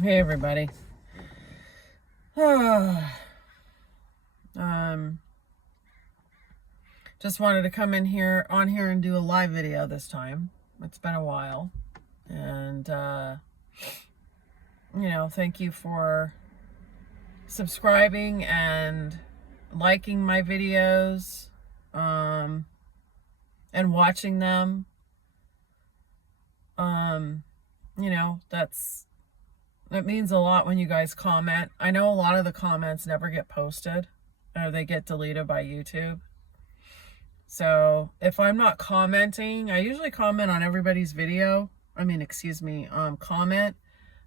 Hey everybody. Just wanted to come in here and do a live video this time. It's been a while. And thank you for subscribing and liking my videos and watching them. That means a lot when you guys comment. I know a lot of the comments never get posted or they get deleted by YouTube. So if I'm not commenting, I usually comment on everybody's video. Comment.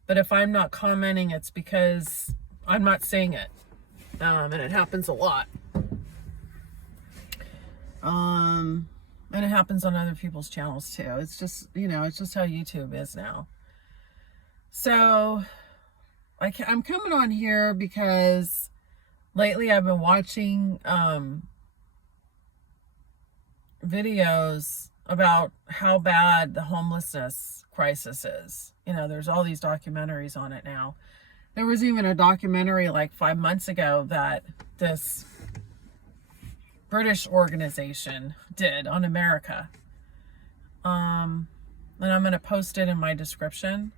But if I'm not commenting, it's because I'm not saying it. And it happens a lot. And it happens on other people's channels too. It's just how YouTube is now. So I'm coming on here because lately I've been watching videos about how bad the homelessness crisis is. There's all these documentaries on it now. There was even a documentary like 5 months ago that this British organization did on America. And I'm going to post it in my description.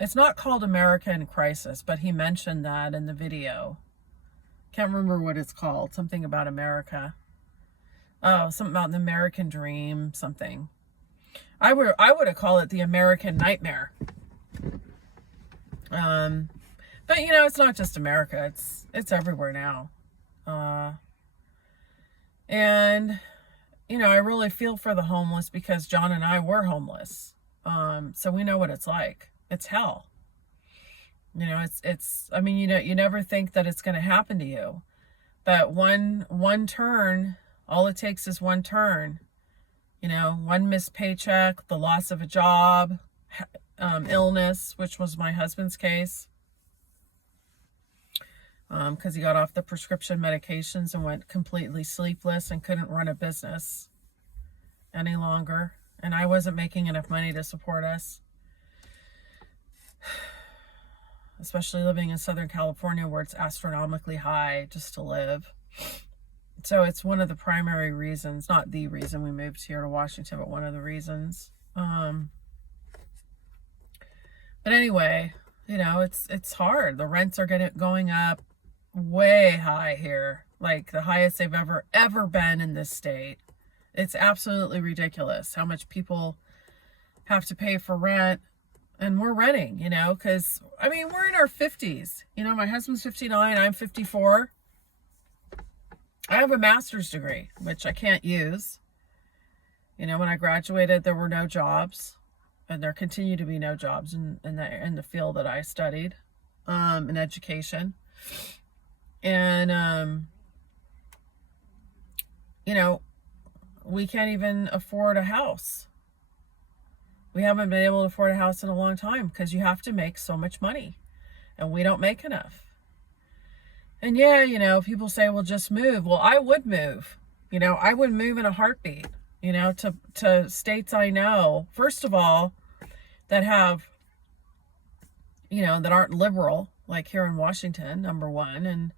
It's not called America in Crisis, but he mentioned that in the video. Can't remember what it's called. Something about America. Oh, something about the American dream, something. I would have called it the American nightmare. But it's not just America. It's everywhere now. And I really feel for the homeless because John and I were homeless. So we know what it's like. It's hell. You never think that it's going to happen to you. But one turn, all it takes is one turn. One missed paycheck, the loss of a job, illness, which was my husband's case. Because he got off the prescription medications and went completely sleepless and couldn't run a business any longer. And I wasn't making enough money to support us. Especially living in Southern California where it's astronomically high just to live. So it's one of the primary reasons, not the reason we moved here to Washington, but one of the reasons. But anyway, it's hard. The rents are going up way high here, like the highest they've ever been in this state. It's absolutely ridiculous how much people have to pay for rent. And we're renting, because, we're in our 50s. My husband's 59, I'm 54. I have a master's degree, which I can't use. When I graduated, there were no jobs. And there continue to be no jobs in the field that I studied, in education. And, we can't even afford a house. We haven't been able to afford a house in a long time because you have to make so much money and we don't make enough. And people say, well, just move. Well, I would move. I would move in a heartbeat, to states I know, first of all, that have, that aren't liberal, like here in Washington, number one. And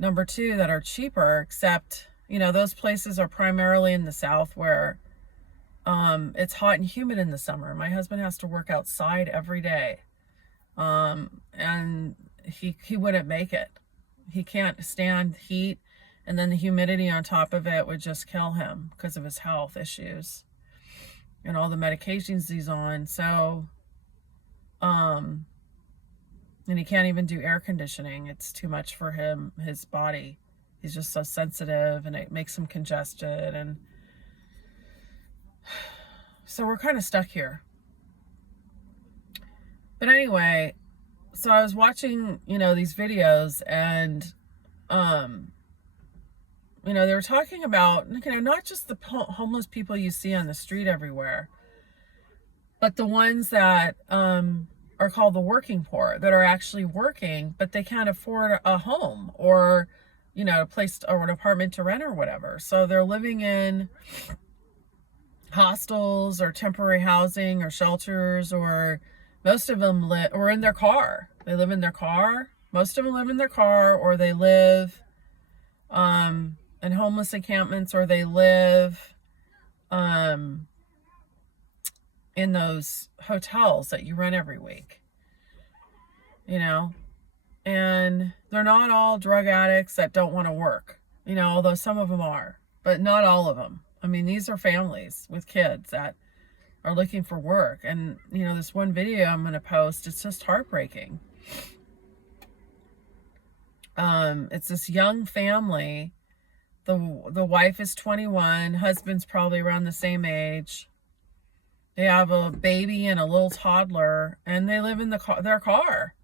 number two, that are cheaper, except, those places are primarily in the South where it's hot and humid in the summer. My husband has to work outside every day. And he wouldn't make it. He can't stand heat. And then the humidity on top of it would just kill him because of his health issues and all the medications he's on. So, and he can't even do air conditioning. It's too much for him, his body. He's just so sensitive and it makes him congested. And so we're kind of stuck here. But anyway, so I was watching, these videos and, they were talking about, not just the homeless people you see on the street everywhere, but the ones that are called the working poor, that are actually working, but they can't afford a home or, a place or an apartment to rent or whatever. So they're living in hostels or temporary housing or shelters, or most of them live or in their car. They live in their car. Most of them live in their car, or they live in homeless encampments, or they live in those hotels that you rent every week, and they're not all drug addicts that don't want to work, although some of them are, but not all of them. I mean, these are families with kids that are looking for work. And, this one video I'm going to post, it's just heartbreaking. It's this young family. The wife is 21, husband's probably around the same age. They have a baby and a little toddler, and they live in their car.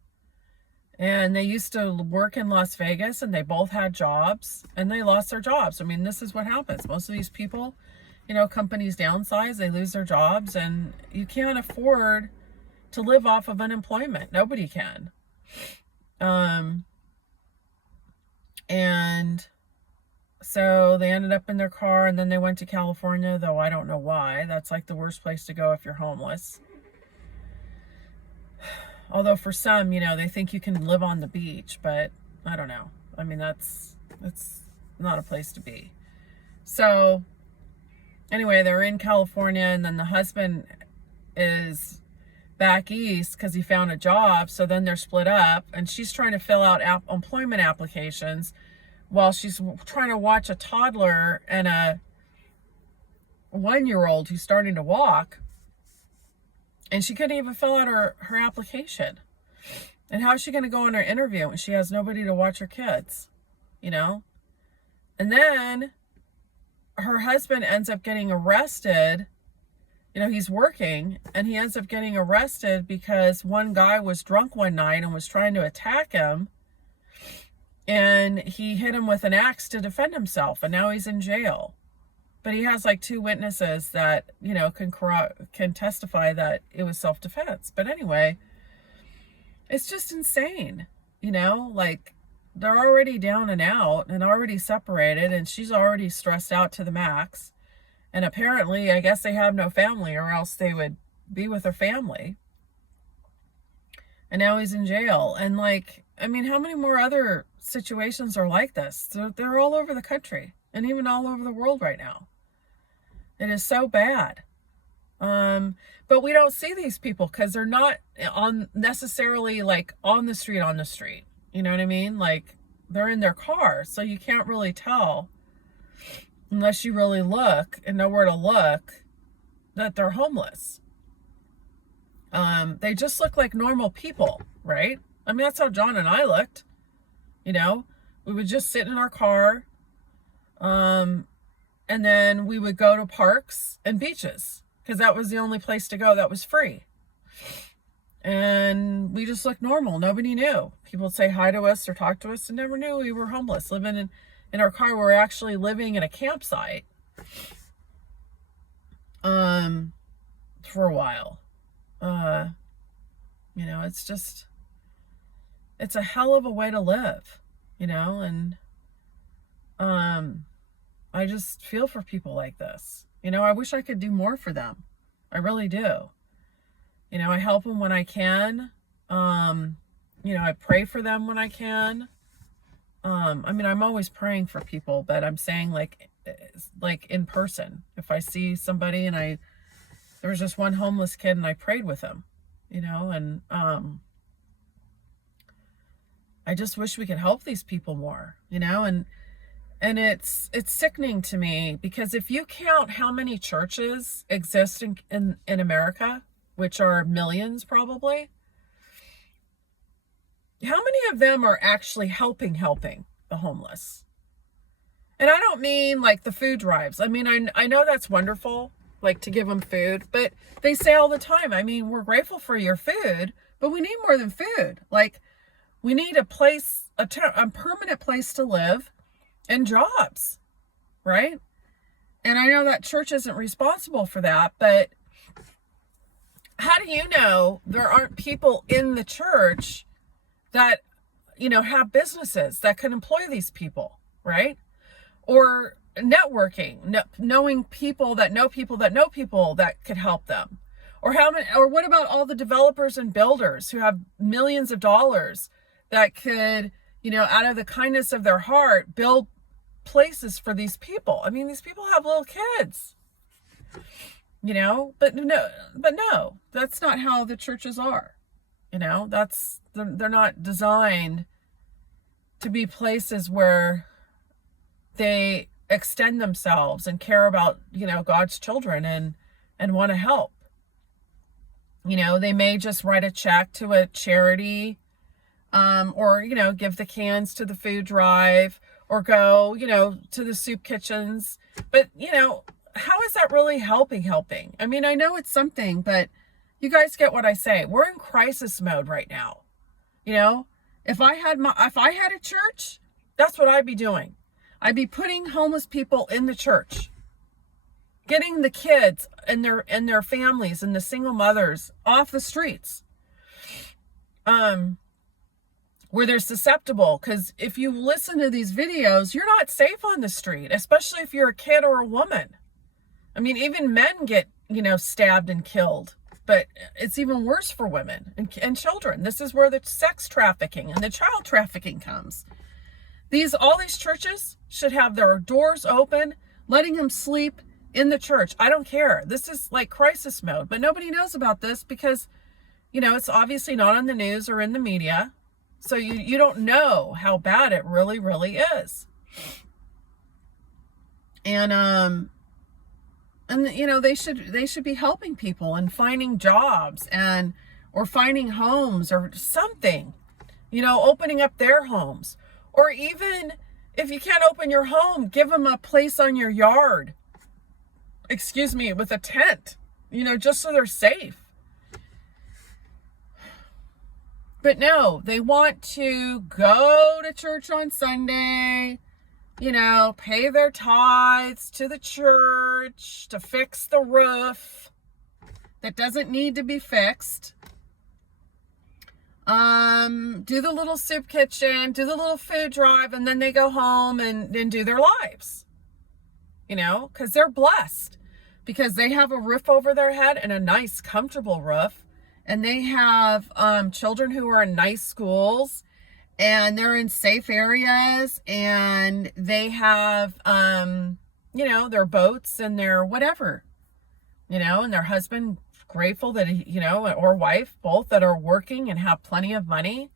And they used to work in Las Vegas, and they both had jobs, and they lost their jobs. I mean, this is what happens. Most of these people, companies downsize, they lose their jobs, and you can't afford to live off of unemployment. Nobody can. And so they ended up in their car, and then they went to California, though I don't know why. That's like the worst place to go if you're homeless. Although for some, they think you can live on the beach, but I don't know. I mean, it's not a place to be. So anyway, they're in California, and then the husband is back east because he found a job. So then they're split up, and she's trying to fill out employment applications while she's trying to watch a toddler and a 1-year-old who's starting to walk. And she couldn't even fill out her application. And how is she going to go on her interview when she has nobody to watch her kids? And then her husband ends up getting arrested. He's working, and he ends up getting arrested because one guy was drunk one night and was trying to attack him. And he hit him with an axe to defend himself, and now he's in jail. But he has like 2 witnesses that, can testify that it was self-defense. But anyway, it's just insane, like they're already down and out and already separated, and she's already stressed out to the max. And apparently, I guess they have no family, or else they would be with her family. And now he's in jail. And how many more other situations are like this? They're all over the country, and even all over the world right now. It is so bad. But we don't see these people because they're not necessarily on the street. You know what I mean? Like, they're in their car, so you can't really tell unless you really look and know where to look that they're homeless. They just look like normal people, right? I mean, that's how John and I looked. We would just sit in our car. And then we would go to parks and beaches because that was the only place to go that was free. And we just looked normal. Nobody knew. People would say hi to us or talk to us and never knew we were homeless. Living in our car, we're actually living in a campsite for a while. It's a hell of a way to live, and I just feel for people like this. I wish I could do more for them. I really do. I help them when I can. I pray for them when I can. I'm always praying for people, but I'm saying like in person. If I see somebody and there was just one homeless kid and I prayed with him, and I just wish we could help these people more, and it's sickening to me because if you count how many churches exist in America, which are millions probably, how many of them are actually helping the homeless? And I don't mean like the food drives. I mean, I know that's wonderful, like to give them food, but they say all the time, we're grateful for your food, but we need more than food. Like, we need a permanent place to live and jobs, right? And I know that church isn't responsible for that, but how do you know there aren't people in the church that, have businesses that can employ these people, right? Or, networking, knowing people that know people that know people that could help them. Or how many, or what about all the developers and builders who have millions of dollars that could, out of the kindness of their heart, build places for these people? I mean, these people have little kids, but no, that's not how the churches are. They're not designed to be places where they extend themselves and care about, God's children and want to help. They may just write a check to a charity, or, give the cans to the food drive, or go, to the soup kitchens. But, how is that really helping? I mean, I know it's something, but you guys get what I say. We're in crisis mode right now. If I had a church, that's what I'd be doing. I'd be putting homeless people in the church, getting the kids and their families and the single mothers off the streets, where they're susceptible. Because if you listen to these videos, you're not safe on the street, especially if you're a kid or a woman. I mean, even men get, stabbed and killed, but it's even worse for women and children. This is where the sex trafficking and the child trafficking comes. All these churches should have their doors open, letting them sleep in the church. I don't care. This is like crisis mode, but nobody knows about this because, it's obviously not on the news or in the media. So you don't know how bad it really, really is. And they should be helping people and finding jobs or finding homes or something, opening up their homes. Or even if you can't open your home, give them a place on your yard, with a tent, just so they're safe. But no, they want to go to church on Sunday, pay their tithes to the church to fix the roof that doesn't need to be fixed. Do the little soup kitchen, do the little food drive, and then they go home and do their lives, because they're blessed, because they have a roof over their head and a nice, comfortable roof. And they have, children who are in nice schools, and they're in safe areas, and they have, their boats and their whatever, and their husband grateful that or wife, both, that are working and have plenty of money,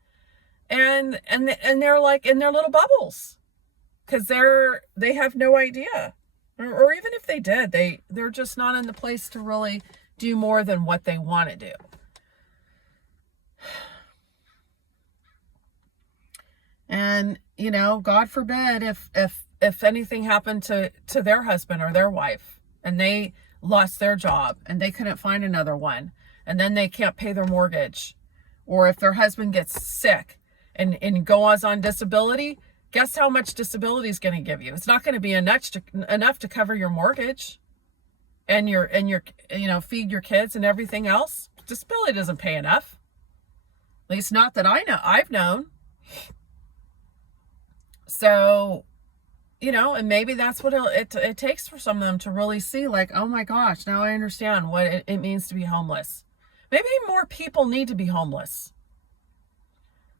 and they're like in their little bubbles, because they have no idea, or even if they did, they're just not in the place to really do more than what they want to do. And God forbid if anything happened to their husband or their wife, and they lost their job and they couldn't find another one, and then they can't pay their mortgage, or if their husband gets sick and goes on disability, guess how much disability is going to give you? It's not going to be enough to cover your mortgage and your feed your kids and everything else. Disability doesn't pay enough. At least not that I've known. So, and maybe that's what it takes for some of them to really see, like, oh my gosh, now I understand what it means to be homeless. Maybe more people need to be homeless.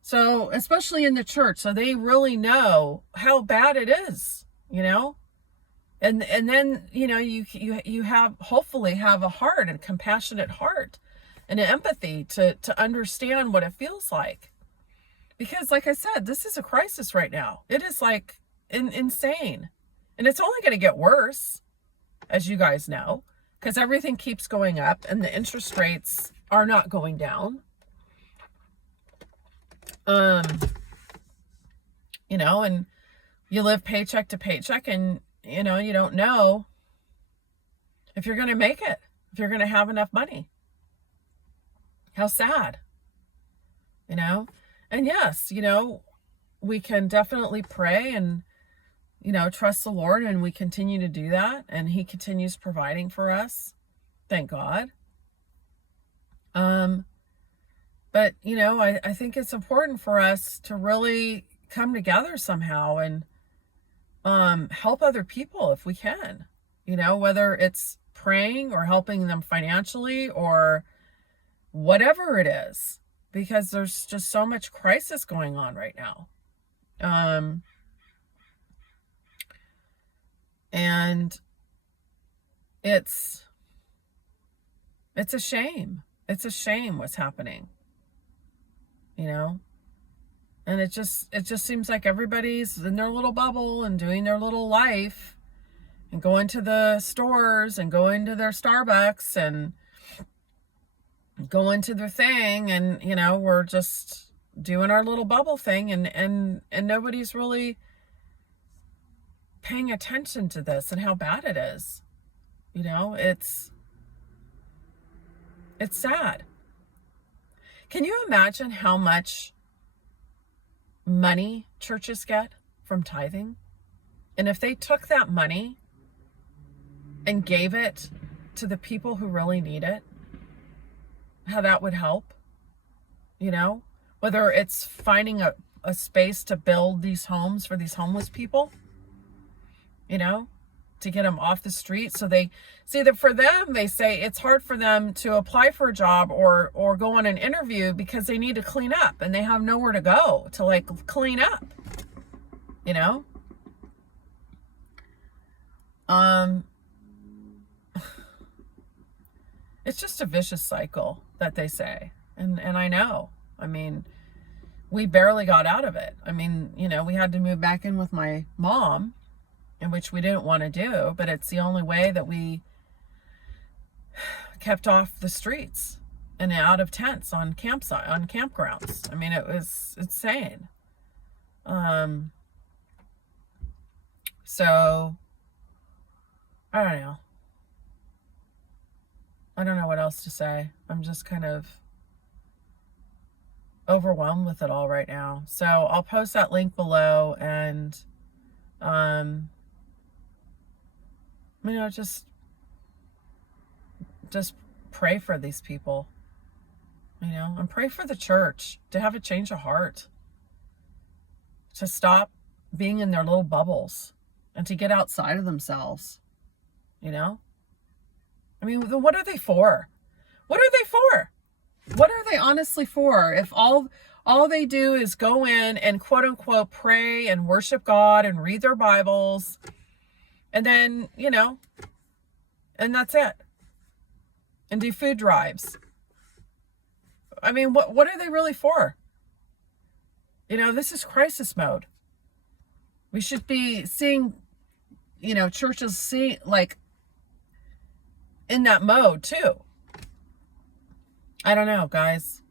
So, especially in the church, so they really know how bad it is, and then, you hopefully have a heart, and compassionate heart, and an empathy to understand what it feels like. Because like I said, this is a crisis right now. It is like insane. And it's only going to get worse, as you guys know, because everything keeps going up and the interest rates are not going down. And you live paycheck to paycheck, and, you don't know if you're going to make it, if you're going to have enough money. How sad, And yes, we can definitely pray and, trust the Lord, and we continue to do that, and He continues providing for us. Thank God. But, I think it's important for us to really come together somehow and help other people if we can, whether it's praying or helping them financially or whatever it is, because there's just so much crisis going on right now. And it's a shame. It's a shame what's happening, and it just seems like everybody's in their little bubble and doing their little life and going to the stores and going to their Starbucks and going to their thing, and we're just doing our little bubble thing, and nobody's really paying attention to this and how bad it is. It's sad. Can you imagine how much money churches get from tithing? And if they took that money and gave it to the people who really need it, how that would help, whether it's finding a space to build these homes for these homeless people, to get them off the street. So they see that for them, they say it's hard for them to apply for a job or go on an interview because they need to clean up and they have nowhere to go to clean up, it's just a vicious cycle that they say. And I know, we barely got out of it. We had to move back in with my mom, in which we didn't want to do, but it's the only way that we kept off the streets and out of tents on campgrounds. It was insane. So I don't know. I don't know what else to say. I'm just kind of overwhelmed with it all right now. So I'll post that link below, and just pray for these people, and pray for the church to have a change of heart, to stop being in their little bubbles and to get outside of themselves, what are they for? What are they for? What are they honestly for? If all they do is go in and quote unquote pray and worship God and read their Bibles, and then, and that's it. And do food drives. What are they really for? This is crisis mode. We should be seeing, churches in that mode too. I don't know, guys.